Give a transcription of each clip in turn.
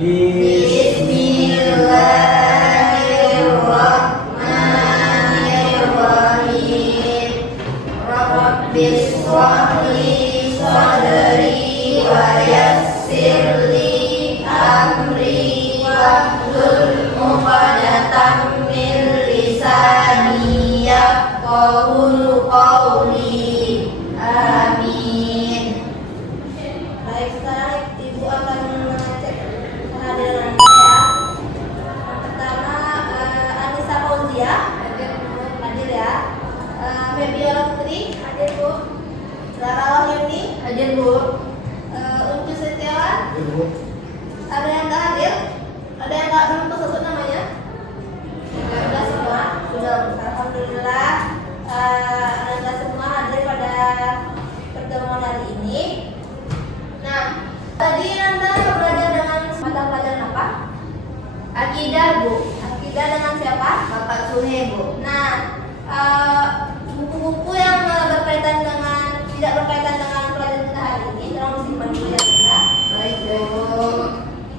Bismillahirrahmanirrahim. Rabbis shrah li sadri wa yassir li amri wahlul 'uqdatam min lisani yafqahu qawli. Amin. Baik, sekarang Ibu akan mengecek kehadiran Anda ya. Yang pertama, Anissa Fauzia hadir ya. Febiola Putri hadir Bu. Lara Wahyuni hadir Bu. Uncu Setiawan hadir Bu. Ada yang nggak hadir? Ada yang nggak belum tersebut namanya? Sudah semua. Sudah. Alhamdulillah. Anda semua hadir pada pertemuan hari ini. Nah, tadi Anda belajar dengan mata pelajaran apa? Akidah Bu. Akidah dengan siapa? Bapak Suhe Bu. Nah, buku-buku yang berkaitan dengan tidak berkaitan dengan pelajaran kita hari ini tolong disimpan dulu ya Anda. Baik Bu.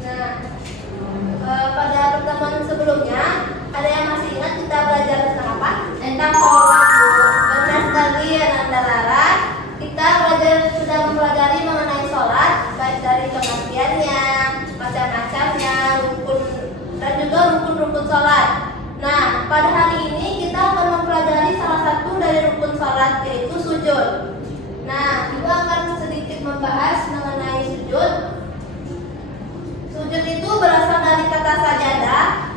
Nah, pada pertemuan sebelumnya ada yang masih ingat kita belajar tentang apa? Tentang sholat Bu. Benar sekali ya Nanda Lara. Kita sudah mempelajari mengenai sholat, baik dari pengertiannya, macam-macamnya, rukun dan juga rukun-rukun sholat. Nah, pada hari ini kita akan mempelajari salah satu dari rukun sholat, yaitu sujud. Nah, Ibu akan sedikit membahas mengenai sujud. Sujud itu berasal dari kata sajadah.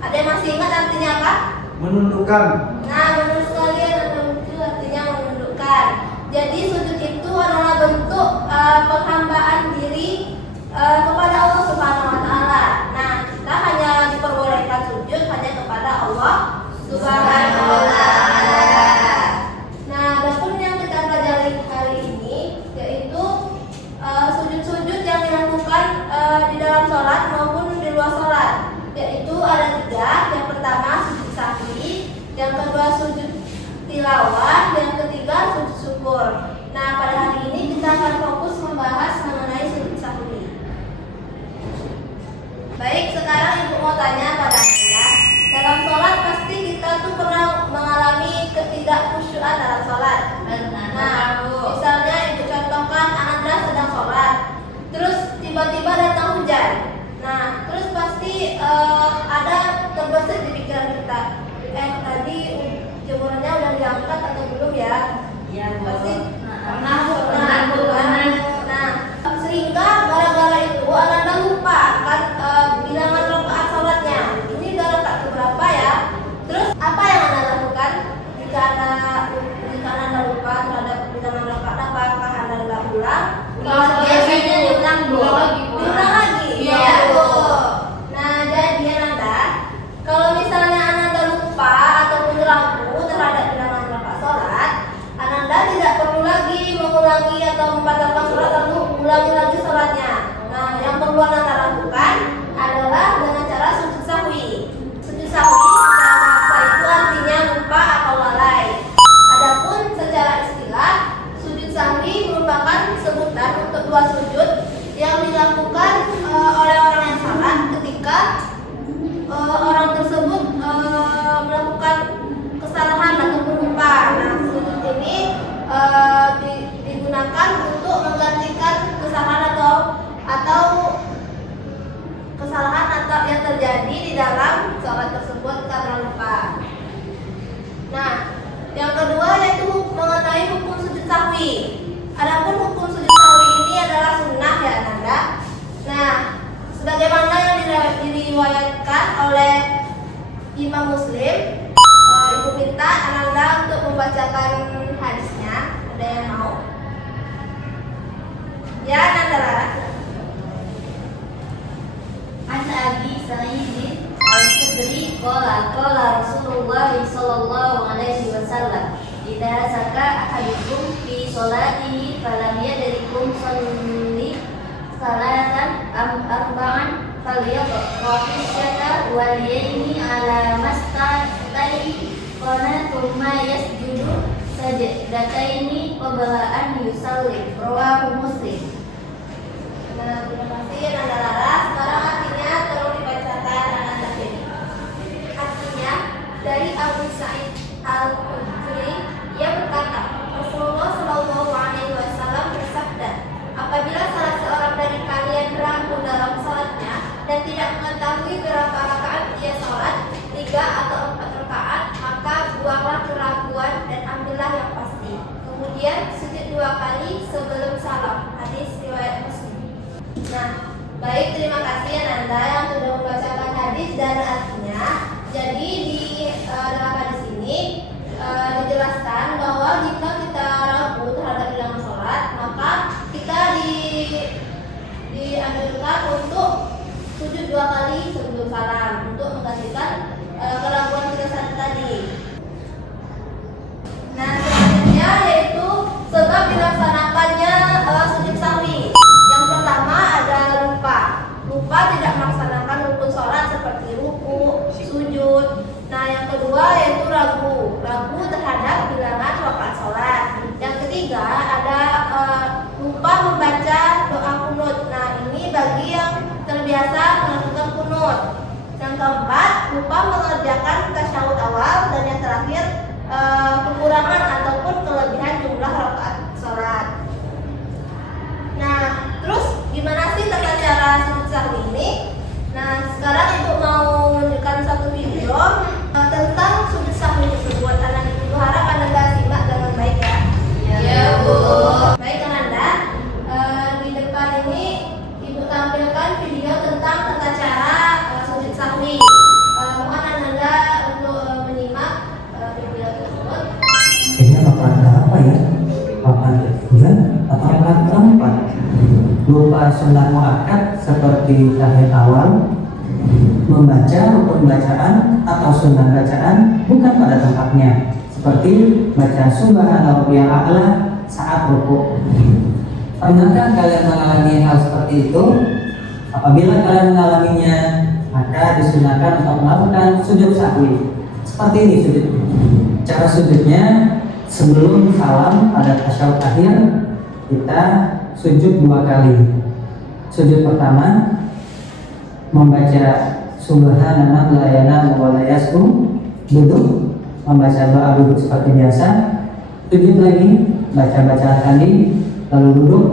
Ada yang masih ingat artinya apa? Menundukkan. Nah, benar sekali ya, itu artinya menundukkan. Jadi sujud itu adalah bentuk penghambaan diri kepada Allah Subhanahu wa taala. Nah, kita hanya diperbolehkan sujud hanya kepada Allah Subhanahu wa taala. Nah, adapun yang kita pelajari hari ini yaitu sujud-sujud yang dilakukan di dalam sholat maupun di luar sholat. Yaitu ada 3. Yang pertama sujud sahwi, yang kedua sujud tilawah, yang ketiga sujud syukur. Nah, pada hari ini kita akan fokus membahas mengenai sujud sahwi. Baik, sekarang Ibu mau tanya pada Anda, dalam sholat pasti kita tuh pernah mengalami ketidakkhusyuan dalam sholat. Nah, misalnya Ibu contohkan Anda sedang sholat, terus tiba-tiba datang hujan. Nah, terus pasti ada terbesit di pikiran kita, tadi jemurannya udah diangkat atau belum ya? Iya, pasti pernah. Nah, sehingga gara-gara itu Anda lupa kan bilangan rakaat sholatnya. Ini udah rakaat keberapa ya? Terus apa yang Anda lakukan jika Anda lupa terhadap bilangan rakaat? Apakah Anda nggak pulang? Biasanya diulang lagi. Iya. Nah, jadi Anda kalau misalnya Anda lupa ataupun ragu terhadap bilangan rakaat sholat, Anda tidak perlu lagi mengulangi atau membatalkan sholat lalu ulangi lagi sholatnya. Nah, yang perlu Anda lakukan adalah dengan cara sujud sahwi. Sujud sahwi secara bahasa itu artinya lupa atau lalai. Adapun secara istilah, sujud sahwi merupakan sebutan untuk 2 sujud yang dilakukan oleh orang yang salah ketika orang tersebut melakukan kesalahan ataupun lupa. Nah, sujud ini digunakan untuk menggantikan kesalahan atau kesalahan atau yang terjadi di dalam sholat tersebut karena lupa. Nah, yang kedua yaitu mengenai hukum sujud sahwi. Adapun hukum sujud sahwi ini adalah sunnah ya Nanda. Nah, sebagaimana yang diriwayatkan oleh Imam Muslim, Ibu minta Ananda untuk membacakan hadisnya. Ada yang mau? Ya, Nanda Lara. An Abi Sa'id Al-Khudri qala Rasulullah sallallahu alaihi wasallam, "Idza saka ahadukum fi sholatihi falam yadrikum sholli salatan arba'an falyaqra'u wal yaini ala mastatari qana thumma yasjudu sajdataini qabla an yusalli." Rawahu Muslim. Nah, terima kasih Nanda Lara. Sekarang dan tidak mengetahui berapa rakaat dia sholat, 3 atau 4 rakaat, maka buanglah keraguan dan ambillah yang pasti. Kemudian sujud 2 kali sebelum salam. Hadis riwayat Muslim. Nah, baik, terima kasih Ananda yang sudah membacakan hadis dan artinya. Jadi dalam hadis ini dijelaskan bahwa jika kita ragu terhadap bilangan sholat, maka kita dianjurkan untuk sujud 2 kali sebelum salam untuk menggantikan keraguan kita tadi. Nah, selanjutnya yaitu sebab dilaksanakannya sujud sahwi. Yang pertama ada lupa. Lupa tidak melaksanakan rukun sholat seperti ruku, sujud. Nah, yang kedua yaitu ragu terhadap bilangan rakaat sholat. Yang ketiga ada lupa membaca doa kunut. Nah, ini bagi yang terbiasa melakukan kunut. Yang keempat, lupa mengerjakan tasyahud awal, dan yang terakhir kekurangan ataupun kelebihan jumlah rakaat sholat. Nah, terus gimana sih tata cara sujud sahwi ini? Nah, sekarang Ibu mau menunjukkan satu video tentang sujud sahwi tersebut. Ibu harap Anda simak dengan baik ya. Ya, Bu. Baik Anda, di depan ini Ibu tampilkan video tentang tata cara sujud sahwi. Mohon Anda untuk menyimak video tersebut. Ini rakaat apa ya? Rakaat ketiga atau rakaat keempat? Lupa sunnah muakkad seperti tahiyat awal, membaca rukun bacaan atau sunnah bacaan bukan pada tempatnya, seperti baca subhanarabbiyal a'la saat rukuk. Pernahkah kalian mengalami hal seperti itu? Apabila kalian mengalaminya, maka disunahkan untuk melakukan sujud sahwi. Seperti ini sujudnya. Cara sujudnya, sebelum salam pada tasyahud akhir, kita sujud 2 kali. Sujud pertama membaca subhanallah la yanamu wa la yas'u, duduk membaca doa duduk seperti biasa. Sujud lagi, baca bacaan tadi, lalu duduk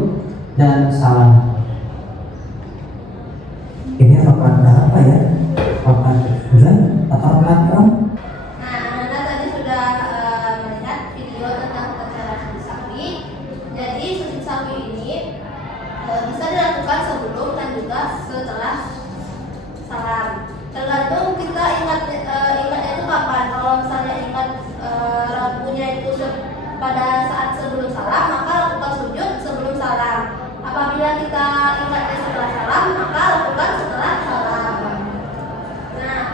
dan salam. Ini rakaat berapa ya? Rakaat ketiga atau rakaat keempat? Nah, Anda tadi sudah melihat video tentang tata cara sujud sahwi. Jadi sujud sahwi ini bisa dilakukan sebelum dan juga setelah salam. Tergantung kita ingatnya itu kapan. Kalau misalnya ingat ragunya itu pada saat sebelum salam, maka lakukan sujud sebelum salam. Apabila kita ingatnya setelah salam, maka lakukan setelah salam. Nah,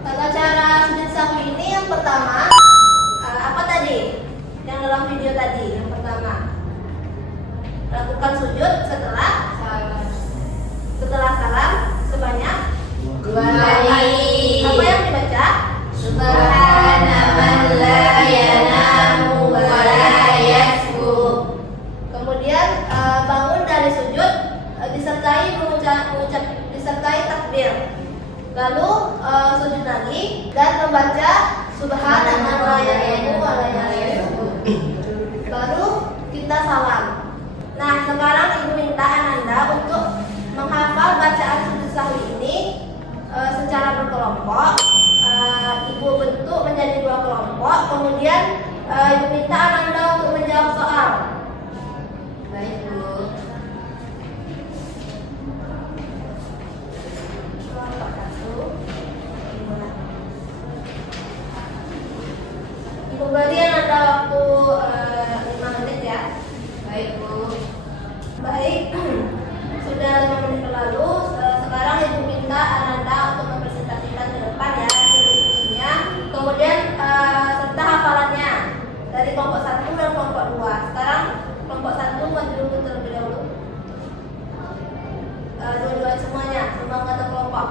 tata cara sujud sahwi ini yang pertama apa tadi? Yang dalam video tadi yang pertama, lakukan sujud setelah salam sebanyak 2 kali. Apa yang dibaca? Subhanaman la yanamu wa la yas'u. Kemudian bangun dari sujud disertai disertai takbir. Lalu sujud lagi dan membaca subhanaman la yanamu wa la yas'u. Baru kita salam. Nah, sekarang Ibu minta Ananda untuk menghafal bacaan sujud sahwi ini secara berkelompok. Ibu bentuk menjadi 2 kelompok. Kemudian Ibu minta Ananda untuk menjawab soal. Baik, Bu. Ibu beri Ananda waktu 5 menit ya. Baik, Bu. Baik, sudah 5 menit berlalu. Sekarang Ibu minta Ananda untuk mempresentasikan ke depan ya hasil diskusinya. Kemudian serta hafalannya dari kelompok 1 dan kelompok 2. Sekarang kelompok 1 maju dulu terlebih dahulu. Dua-dua semuanya, semua anggota kelompok.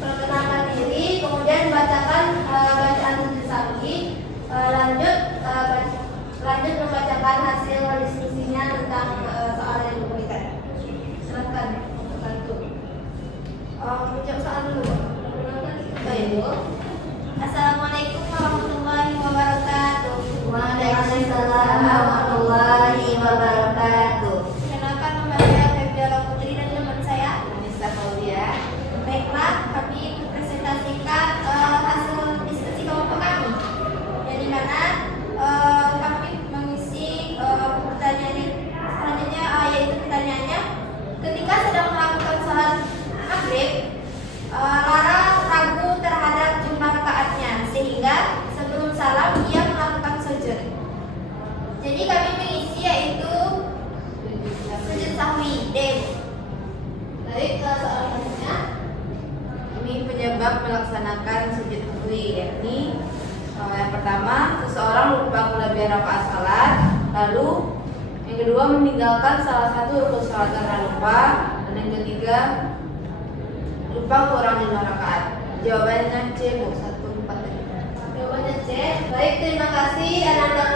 Perkenalkan diri, kemudian bacakan bacaan sujud sahwi. Lanjut membacakan hasil diskusinya tentang soal yang diberikan. Silakan untuk bantu. Menjawab soal dulu. Baik, Bu. Assalamualaikum warahmatullahi wabarakatuh. Waalaikumsalam kelebihan rakaat salat. Lalu yang kedua meninggalkan salah satu rukun salat karena lupa. Dan yang ketiga lupa kurangi 5 rakaat. Jawabannya C, Bu. 1, 4, 5. Jawabannya C. Baik, terima kasih anak-anak